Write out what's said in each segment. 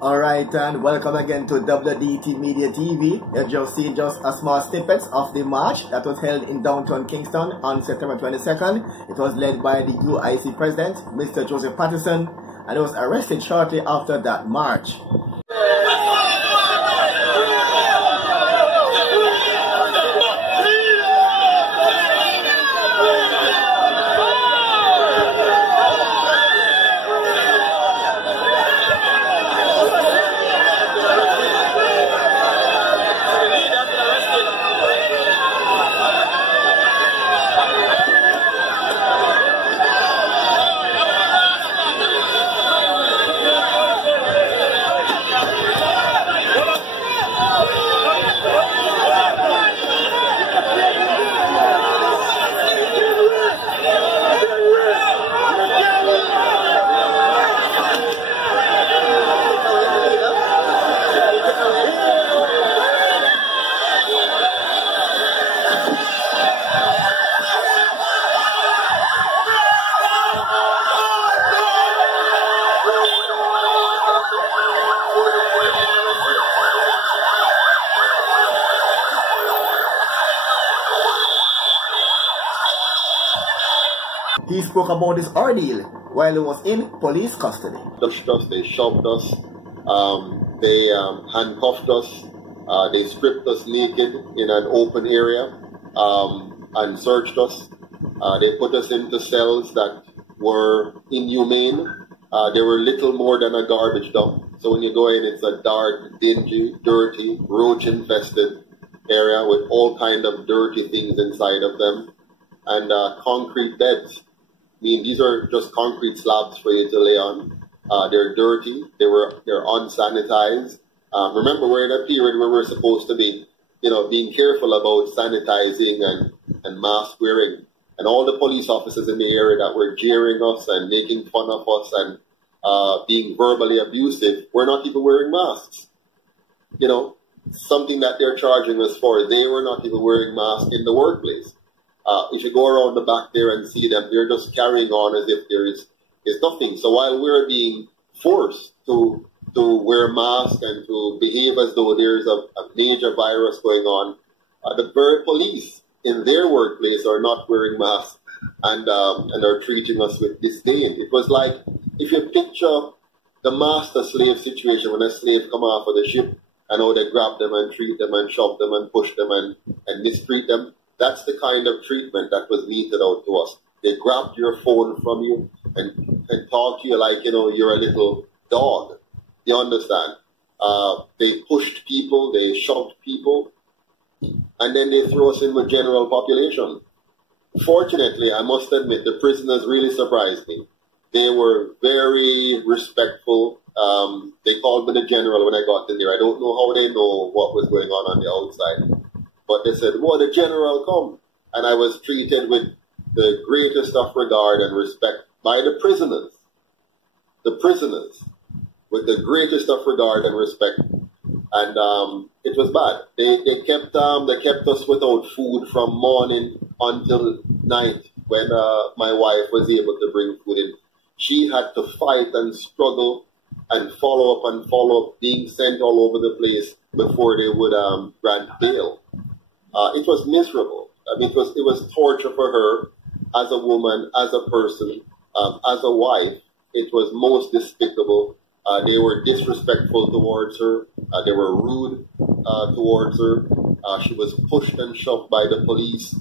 Alright, and welcome again to WDT Media TV. You've just seen just a small snippet of the march that was held in downtown Kingston on September 22nd. It was led by the UIC President, Mr. Joseph Patterson, and he was arrested shortly after that march. He spoke about this ordeal while he was in police custody. They shoved us, they handcuffed us, they stripped us naked in an open area and searched us. They put us into cells that were inhumane. They were little more than a garbage dump. So when you go in, it's a dark, dingy, dirty, roach-infested area with all kind of dirty things inside of them, and concrete beds. I mean, these are just concrete slabs for you to lay on. They're dirty. They're unsanitized. Remember, we're in a period where we're supposed to be, being careful about sanitizing and mask wearing. And all the police officers in the area that were jeering us and making fun of us and being verbally abusive, were not even wearing masks. Something that they're charging us for, they were not even wearing masks in the workplace. If you go around the back there and see them, they're just carrying on as if there is nothing. So while we're being forced to wear masks and to behave as though there's a major virus going on, the very police in their workplace are not wearing masks and are treating us with disdain. It was like, if you picture the master-slave situation when a slave come off of the ship and how they grab them and treat them and shove them and push them and mistreat them. That's the kind of treatment that was meted out to us. They grabbed your phone from you and talk to you like, you're a little dog. You understand? They pushed people, they shoved people, and then they threw us in with general population. Fortunately, I must admit, the prisoners really surprised me. They were very respectful. They called me the general when I got in there. I don't know how they know what was going on the outside. But they said, "Well, the general come." And I was treated with the greatest of regard and respect by the prisoners. The prisoners, with the greatest of regard and respect. And it was bad. They kept us without food from morning until night when my wife was able to bring food in. She had to fight and struggle and follow up, being sent all over the place before they would grant bail. It was miserable. I mean, it was torture for her as a woman, as a person, as a wife. It was most despicable. They were disrespectful towards her. They were rude towards her. She was pushed and shoved by the police.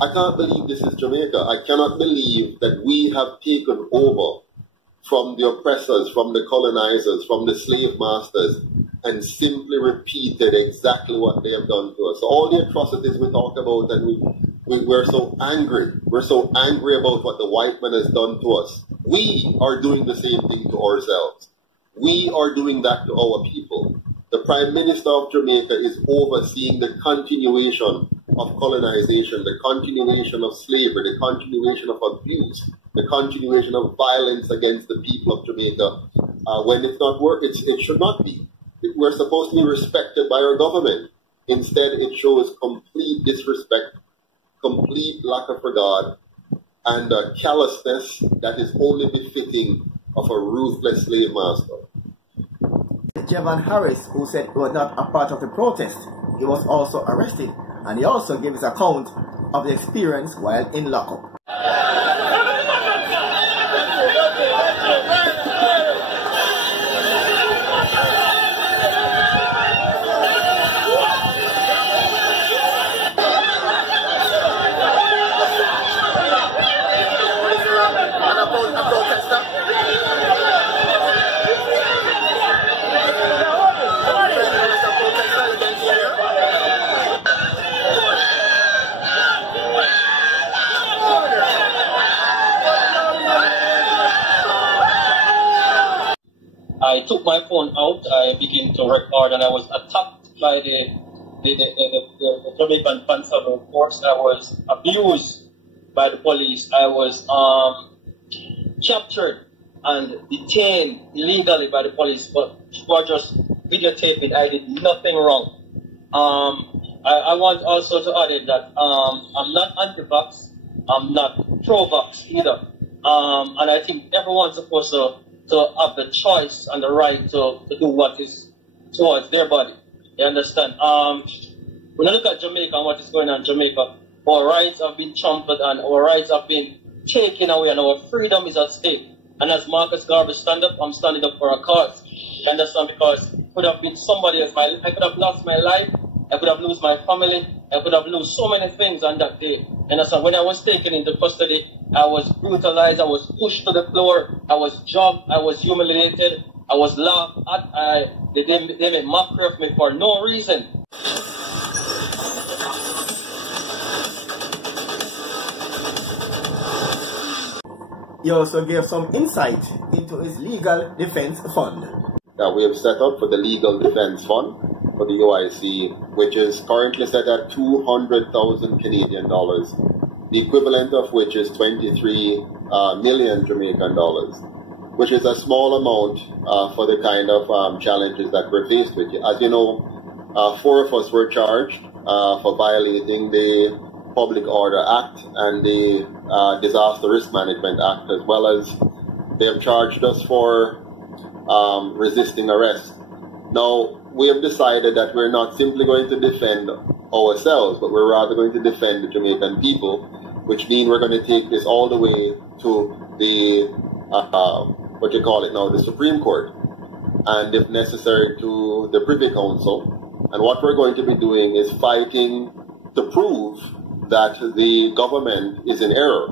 I can't believe this is Jamaica. I cannot believe that we have taken over from the oppressors, from the colonizers, from the slave masters, and simply repeated exactly what they have done to us. So all the atrocities we talk about, and we're so angry. We're so angry about what the white man has done to us. We are doing the same thing to ourselves. We are doing that to our people. The Prime Minister of Jamaica is overseeing the continuation of colonization, the continuation of slavery, the continuation of abuse, the continuation of violence against the people of Jamaica. When it's not work, it should not be. We're supposed to be respected by our government. Instead, it shows complete disrespect, complete lack of regard, and callousness that is only befitting of a ruthless slave master. Kevaughn Harris, who said he was not a part of the protest, he was also arrested, and he also gave his account of the experience while in lockup. I took my phone out, I began to record, and I was attacked by the Jamaican Constable Force. I was abused by the police. I was captured and detained illegally by the police, but for just videotaping. I did nothing wrong. I want also to add that I'm not anti-vax, I'm not pro-vax either. And I think everyone's supposed to have the choice and the right to do what is towards their body. You understand? When I look at Jamaica and what is going on in Jamaica, our rights have been trampled and our rights have been taken away and our freedom is at stake. And as Marcus Garvey stand up, I'm standing up for a cause. You understand? Because it could have been somebody else. I could have lost my life. I could have lost my family. I could have lost so many things on that day. You understand? When I was taken into custody, I was brutalized. I was pushed to the floor. I was jumped. I was humiliated. I was laughed at. They made mockery of me for no reason. He also gave some insight into his legal defense fund. That we have set up for the Legal Defence Fund for the UIC, which is currently set at 200,000 Canadian dollars, the equivalent of which is 23 million Jamaican dollars, which is a small amount for the kind of challenges that we're faced with. As you know, 4 of us were charged for violating the Public Order Act and the Disaster Risk Management Act, as well as they have charged us for resisting arrest. Now, we have decided that we're not simply going to defend ourselves, but we're rather going to defend the Jamaican people, which means we're going to take this all the way to the, the Supreme Court, and if necessary to the Privy Council. And what we're going to be doing is fighting to prove that the government is in error,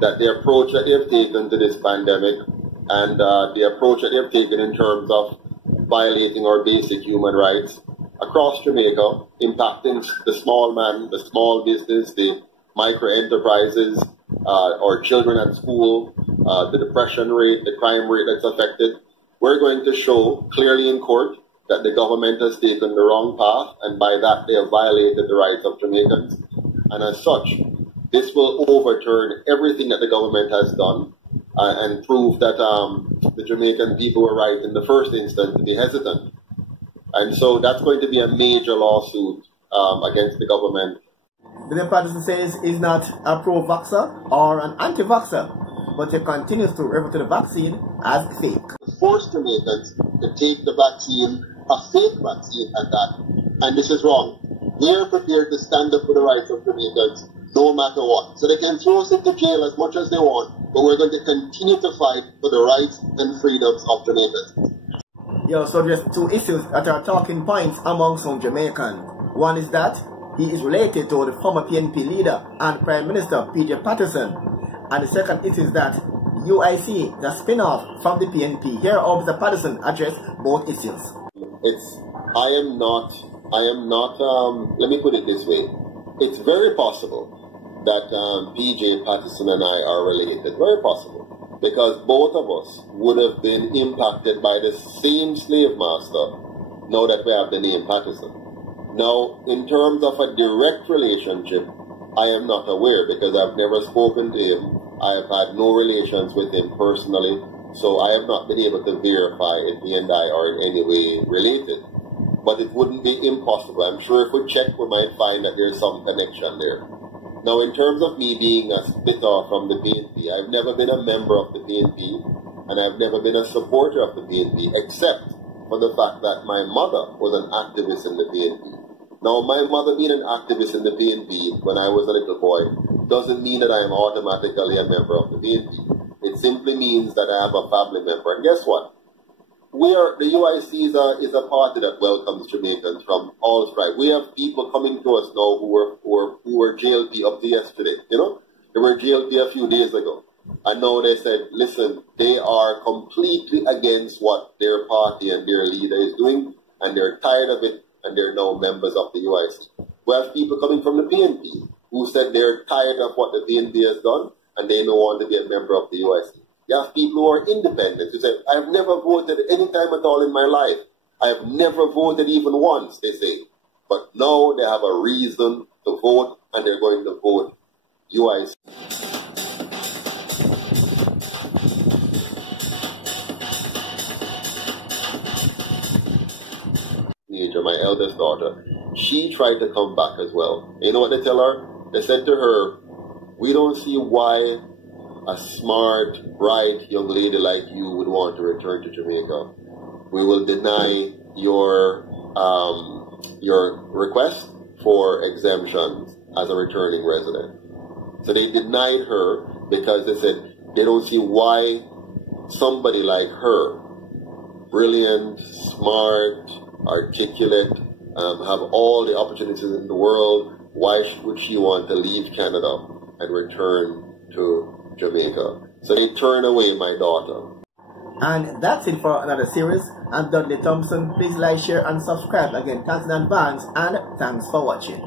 that the approach that they have taken to this pandemic and the approach that they have taken in terms of violating our basic human rights across Jamaica, impacting the small man, the small business, the micro enterprises, our children at school, the depression rate, the crime rate that's affected. We're going to show clearly in court that the government has taken the wrong path, and by that they have violated the rights of Jamaicans. And as such, this will overturn everything that the government has done and prove that the Jamaican people were right in the first instance to be hesitant. And so that's going to be a major lawsuit against the government. Dudley Patterson says he's not a pro-vaxxer or an anti-vaxxer, but he continues to refer to the vaccine as fake. Force Jamaicans to take the vaccine, a fake vaccine at that, and this is wrong. We are prepared to stand up for the rights of Jamaicans no matter what. So they can throw us into jail as much as they want, but we're going to continue to fight for the rights and freedoms of Jamaicans. So there's 2 issues that are talking points among some Jamaicans. One is that he is related to the former PNP leader and Prime Minister PJ Patterson. And the second issue is that UIC, the spin-off from the PNP. Here, Mr. Patterson addressed both issues. I am not, let me put it this way. It's very possible that PJ Patterson and I are related. Very possible. Because both of us would have been impacted by the same slave master now that we have the name Patterson. Now, in terms of a direct relationship, I am not aware because I've never spoken to him. I have had no relations with him personally, so I have not been able to verify if he and I are in any way related. But it wouldn't be impossible. I'm sure if we check, we might find that there's some connection there. Now, in terms of me being a split off from the PNP, I've never been a member of the PNP, and I've never been a supporter of the PNP, except for the fact that my mother was an activist in the PNP. Now, my mother being an activist in the PNP when I was a little boy doesn't mean that I am automatically a member of the PNP. It simply means that I am a family member. And guess what? The UIC is a party that welcomes Jamaicans from all stripes. We have people coming to us now who were JLP up to yesterday. You know, they were JLP a few days ago, and now they said, listen, they are completely against what their party and their leader is doing, and they're tired of it, and they're now members of the UIC. We have people coming from the PNP who said they're tired of what the PNP has done, and they don't want to be a member of the UIC. You have people who are independent who say, I've never voted any time at all in my life. I have never voted even once, they say. But now they have a reason to vote, and they're going to vote UIC. My eldest daughter, she tried to come back as well. You know what they tell her? They said to her, we don't see why a smart, bright young lady like you would want to return to Jamaica. We will deny your request for exemptions as a returning resident. So they denied her because they said they don't see why somebody like her, brilliant, smart, articulate, have all the opportunities in the world, why would she want to leave Canada and return to Jamaica? So they turn away my daughter. And that's it for another series. I'm Dudley Thompson. Please like, share, and subscribe. Again, thanks in advance, and thanks for watching.